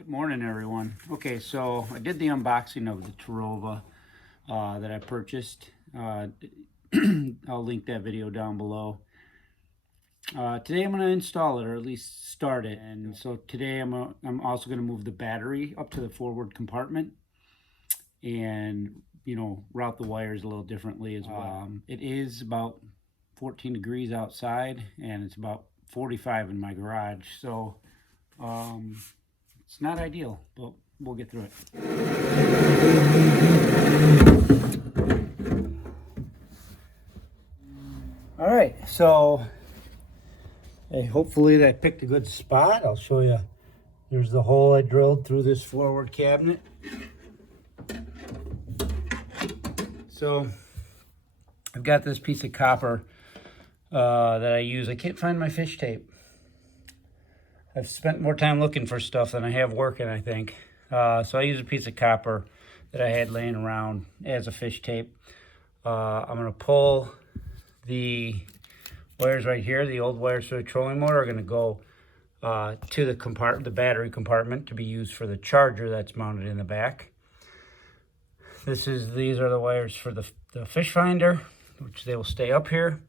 Good morning, everyone. Okay, so I did the unboxing of the Terrova that I purchased. I'll link that video down below. Today I'm going to install it, or at least start it. And so today I'm also going to move the battery up to the forward compartment and, route the wires a little differently as well. It is about 14 degrees outside and it's about 45 in my garage. So, it's not ideal, but we'll get through it. All right, so hopefully I picked a good spot. I'll show you. There's the hole I drilled through this forward cabinet. So I've got this piece of copper that I use. I can't find my fish tape. I've spent more time looking for stuff than I have working, I think. So I use a piece of copper that I had laying around as a fish tape. I'm going to pull the wires right here. The old wires for the trolling motor are going to go to the battery compartment to be used for the charger that's mounted in the back. These are the wires for the fish finder, which they will stay up here.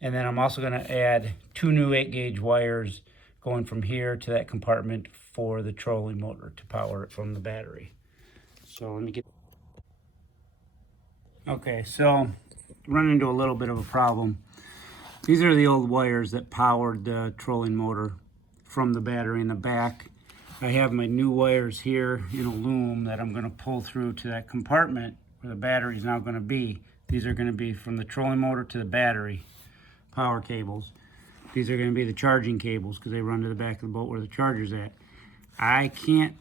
And then I'm also going to add 2 new 8-gauge wires going from here to that compartment for the trolling motor to power it from the battery. So let me get... Okay, so run into a little bit of a problem. These are the old wires that powered the trolling motor from the battery in the back. I have my new wires here in a loom that I'm going to pull through to that compartment where the battery is now going to be. These are going to be from the trolling motor to the battery power cables. These are going to be the charging cables because they run to the back of the boat where the charger's at. I can't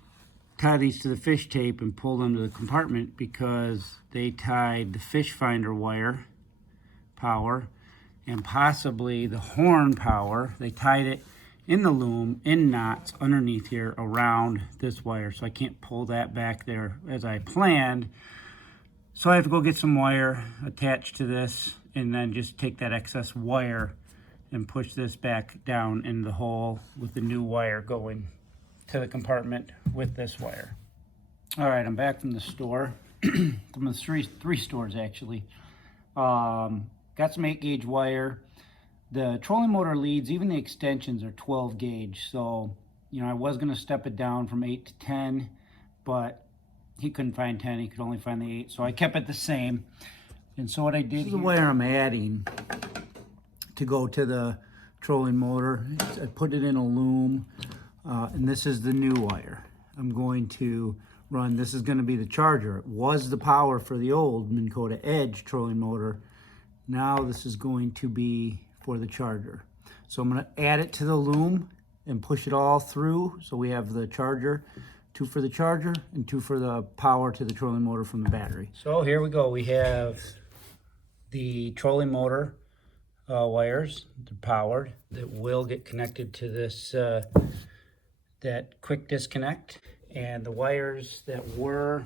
tie these to the fish tape and pull them to the compartment because they tied the fish finder wire power and possibly the horn power. They tied it in the loom in knots underneath here around this wire. So I can't pull that back there as I planned. So I have to go get some wire attached to this and then just take that excess wire and push this back down in the hole with the new wire going to the compartment with this wire. All right, I'm back from the store. From the three stores actually. Got some 8-gauge wire. The trolling motor leads, even the extensions are 12 gauge. So, I was gonna step it down from 8 to 10, but he couldn't find 10, he could only find the 8. So I kept it the same. And so what I did, this is the wire I'm adding to go to the trolling motor. I put it in a loom, and this is the new wire I'm going to run. This is going to be the charger. It was the power for the old Minn Kota Edge trolling motor. Now this is going to be for the charger. So I'm going to add it to the loom and push it all through. So we have the charger, 2 for the charger and 2 for the power to the trolling motor from the battery. So here we go. We have the trolling motor wires, they're powered, that will get connected to this that quick disconnect, and the wires that were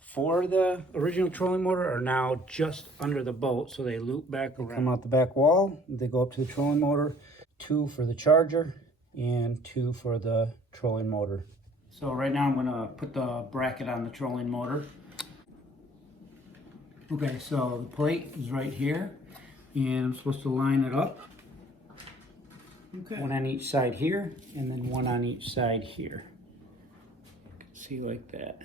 for the original trolling motor are now just under the boat, so they loop back around, come out the back wall, they go up to the trolling motor. 2 for the charger and 2 for the trolling motor. So right now I'm going to put the bracket on the trolling motor. Okay, so the plate is right here, and I'm supposed to line it up. Okay. 1 on each side here, and then 1 on each side here. See, like that.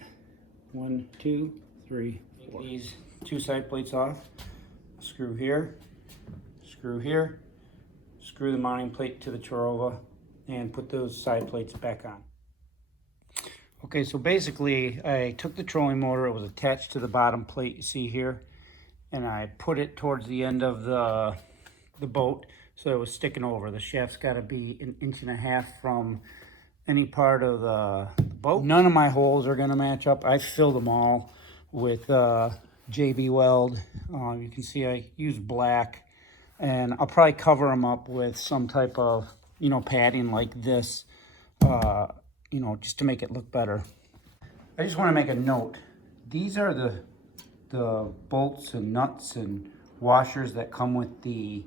1, 2, 3, 4. Take these 2 side plates off. Screw here, screw here, screw the mounting plate to the Terrova, and put those side plates back on. Okay, so basically I took the trolling motor, it was attached to the bottom plate you see here, and I put it towards the end of the boat so it was sticking over. The shaft's got to be 1.5 inches from any part of the boat. None of my holes are going to match up. I filled them all with JB Weld. You can see I used black, and I'll probably cover them up with some type of, padding like this. Just to make it look better. I just want to make a note. These are the bolts and nuts and washers that come with the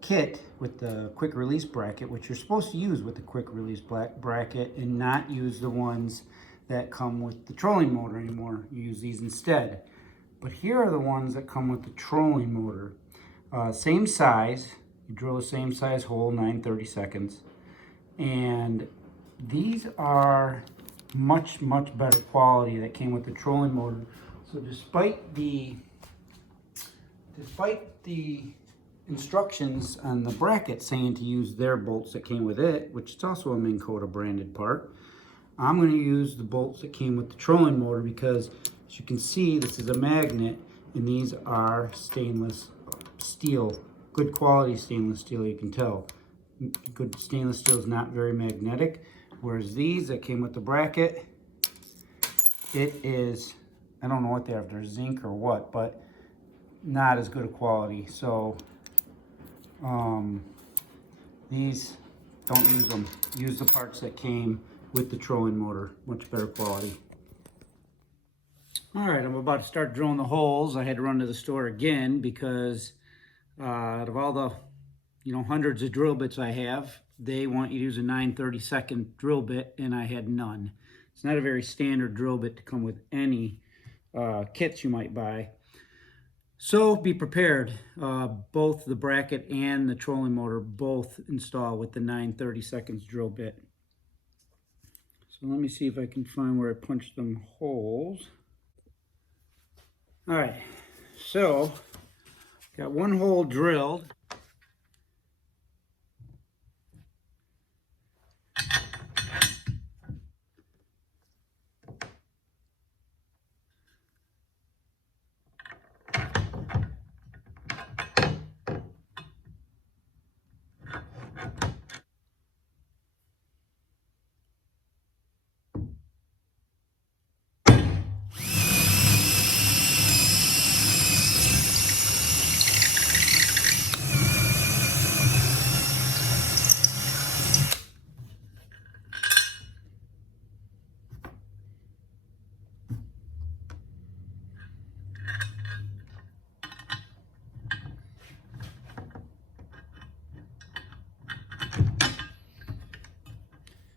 kit with the quick release bracket, which you're supposed to use with the quick release bracket and not use the ones that come with the trolling motor anymore. You use these instead. But here are the ones that come with the trolling motor. Same size, you drill the same size hole, 9/32. And these are much better quality that came with the trolling motor. So despite the instructions on the bracket saying to use their bolts that came with it, which is also a Minn Kota branded part, I'm going to use the bolts that came with the trolling motor because, as you can see, this is a magnet and these are stainless steel, good quality stainless steel. You can tell good stainless steel is not very magnetic, whereas these that came with the bracket, it is, I don't know what they have, they're zinc or what, but not as good a quality. So these, don't use them. Use the parts that came with the trolling motor, much better quality. All right, I'm about to start drilling the holes. I had to run to the store again because out of all the hundreds of drill bits I have, they want you to use a 9/32 drill bit, and I had none. It's not a very standard drill bit to come with any kits you might buy. So be prepared. Both the bracket and the trolling motor both install with the 9/32 drill bit. So let me see if I can find where I punched them holes. All right, so got one hole drilled.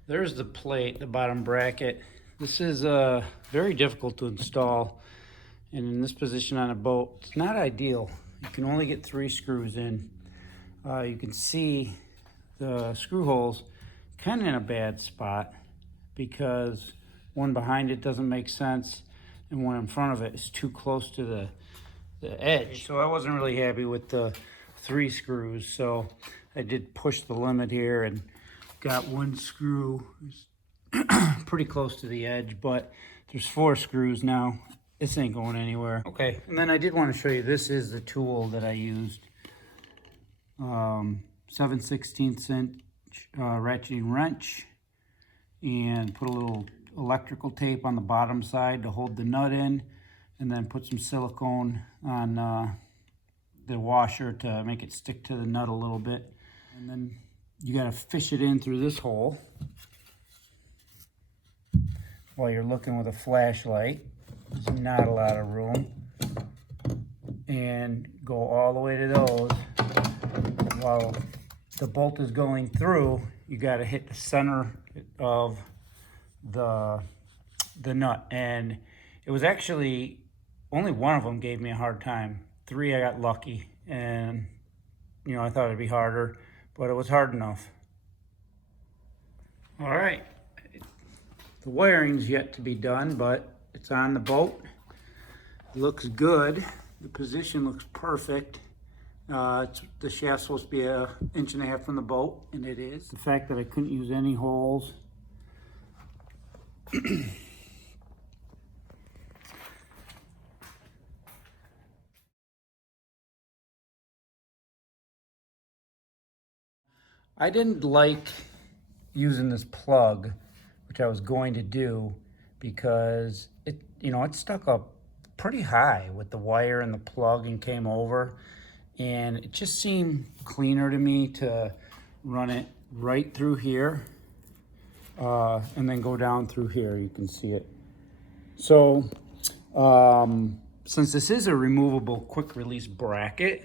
There's the plate, the bottom bracket. This is very difficult to install, and in this position on a boat, it's not ideal. You can only get 3 screws in. You can see the screw holes kind of in a bad spot because one behind it doesn't make sense and one in front of it is too close to the edge. So I wasn't really happy with the 3 screws, so I did push the limit here and got 1 screw pretty close to the edge, but there's 4 screws now. This ain't going anywhere. Okay, and then I did want to show you, this is the tool that I used. 7/16 inch ratcheting wrench, and put a little electrical tape on the bottom side to hold the nut in, and then put some silicone on the washer to make it stick to the nut a little bit. And then you got to fish it in through this hole while you're looking with a flashlight. There's not a lot of room. And go all the way to those. While the bolt is going through, you got to hit the center of the nut. And it was actually, only one of them gave me a hard time. 3 I got lucky, and I thought it'd be harder, but it was hard enough. All right, the wiring's yet to be done, but it's on the boat. It looks good. The position looks perfect. The shaft's supposed to be 1.5 inches from the boat, and it is. The fact that I couldn't use any holes. I didn't like using this plug, which I was going to do, because it stuck up pretty high with the wire and the plug and came over, and it just seemed cleaner to me to run it right through here and then go down through here. You can see it. So since this is a removable quick release bracket,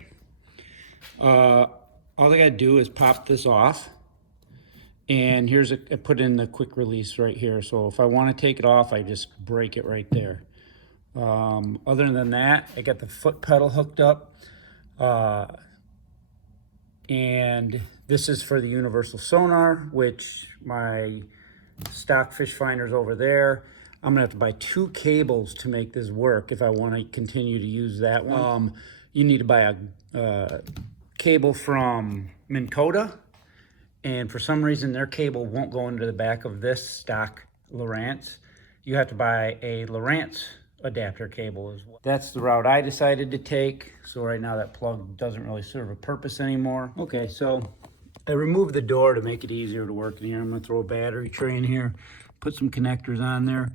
All I gotta do is pop this off. And here's I put in the quick release right here. So if I want to take it off, I just break it right there. Other than that, I got the foot pedal hooked up. And this is for the universal sonar, which my stock fish finder's over there. I'm gonna have to buy 2 cables to make this work if I want to continue to use that one. You need to buy a cable from Minn Kota, and for some reason their cable won't go into the back of this stock Lowrance. You have to buy a Lowrance adapter cable as well. That's the route I decided to take. So right now that plug doesn't really serve a purpose anymore. Okay, so I removed the door to make it easier to work in here. I'm gonna throw a battery tray in here, put some connectors on there,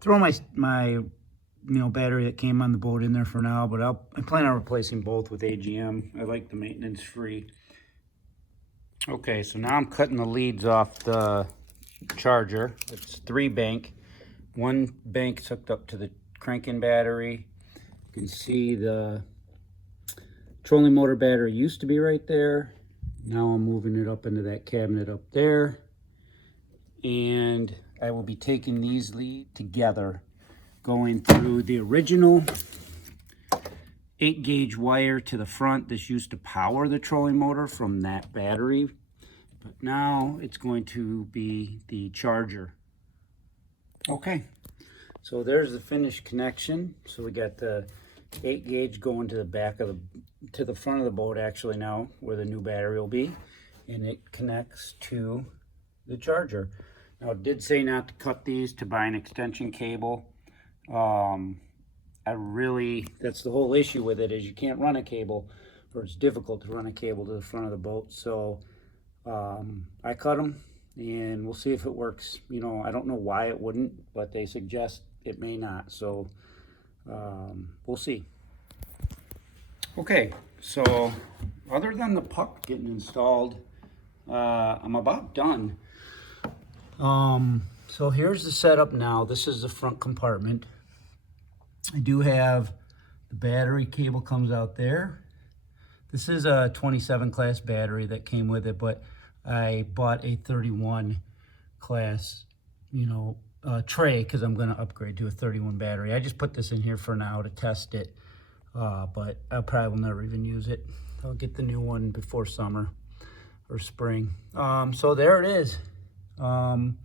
throw my battery that came on the boat in there for now, but I plan on replacing both with AGM. I like the maintenance free. Okay, so now I'm cutting the leads off the charger. It's 3 bank. 1 bank's hooked up to the crank-in battery. You can see the trolling motor battery used to be right there. Now I'm moving it up into that cabinet up there. And I will be taking these leads together, going through the original 8-gauge wire to the front. This used to power the trolling motor from that battery, but now it's going to be the charger. Okay, so there's the finished connection. So we got the 8-gauge going to the back of to the front of the boat actually now, where the new battery will be, and it connects to the charger. Now it did say not to cut these, to buy an extension cable. That's the whole issue with it, is you can't run a cable, or it's difficult to run a cable to the front of the boat. So I cut them, and we'll see if it works. You know, I don't know why it wouldn't, but they suggest it may not. So we'll see. Okay, so other than the puck getting installed, I'm about done. So here's the setup now. This is the front compartment. I do have the battery cable comes out there. This is a 27 class battery that came with it, but I bought a 31 class, tray, because I'm going to upgrade to a 31 battery. I just put this in here for now to test it, but I probably will never even use it. I'll get the new one before summer or spring. So there it is. I'm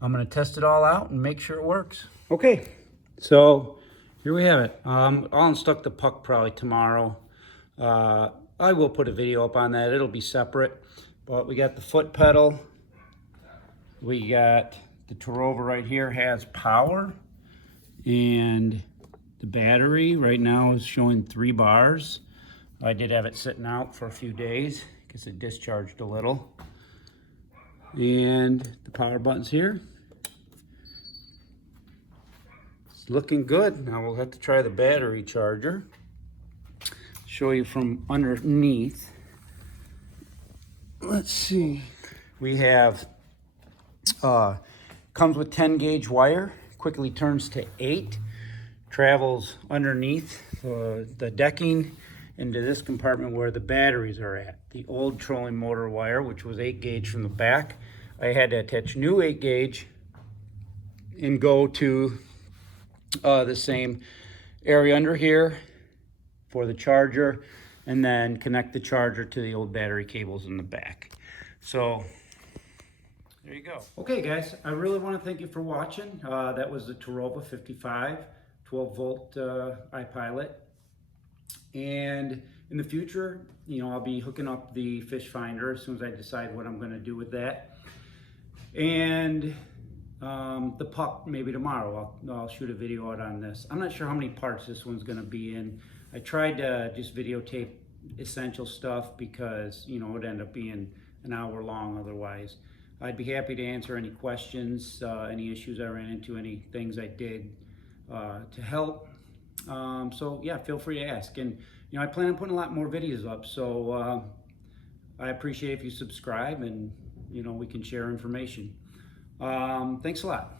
going to test it all out and make sure it works. Okay, so here we have it. I'll unstuck the puck probably tomorrow. I will put a video up on that. It'll be separate. But we got the foot pedal. We got the Terrova right here has power. And the battery right now is showing 3 bars. I did have it sitting out for a few days because it discharged a little. And the power button's here. It's looking good. Now we'll have to try the battery charger. Show you from underneath. Let's see. We have, comes with 10-gauge wire, quickly turns to 8, travels underneath the decking into this compartment where the batteries are at. The old trolling motor wire, which was 8-gauge from the back, I had to attach new 8-gauge and go to the same area under here for the charger, and then connect the charger to the old battery cables in the back. So there you go. Okay guys, I really want to thank you for watching. That was the Terrova 55 12-volt iPilot. And in the future, I'll be hooking up the fish finder as soon as I decide what I'm going to do with that. And the puck maybe tomorrow. I'll shoot a video out on this. I'm not sure how many parts this one's going to be in. I tried to just videotape essential stuff because it would end up being an hour long otherwise. I'd be happy to answer any questions, any issues I ran into, any things I did to help. So yeah, feel free to ask. And I plan on putting a lot more videos up, so I appreciate if you subscribe and we can share information. Thanks a lot.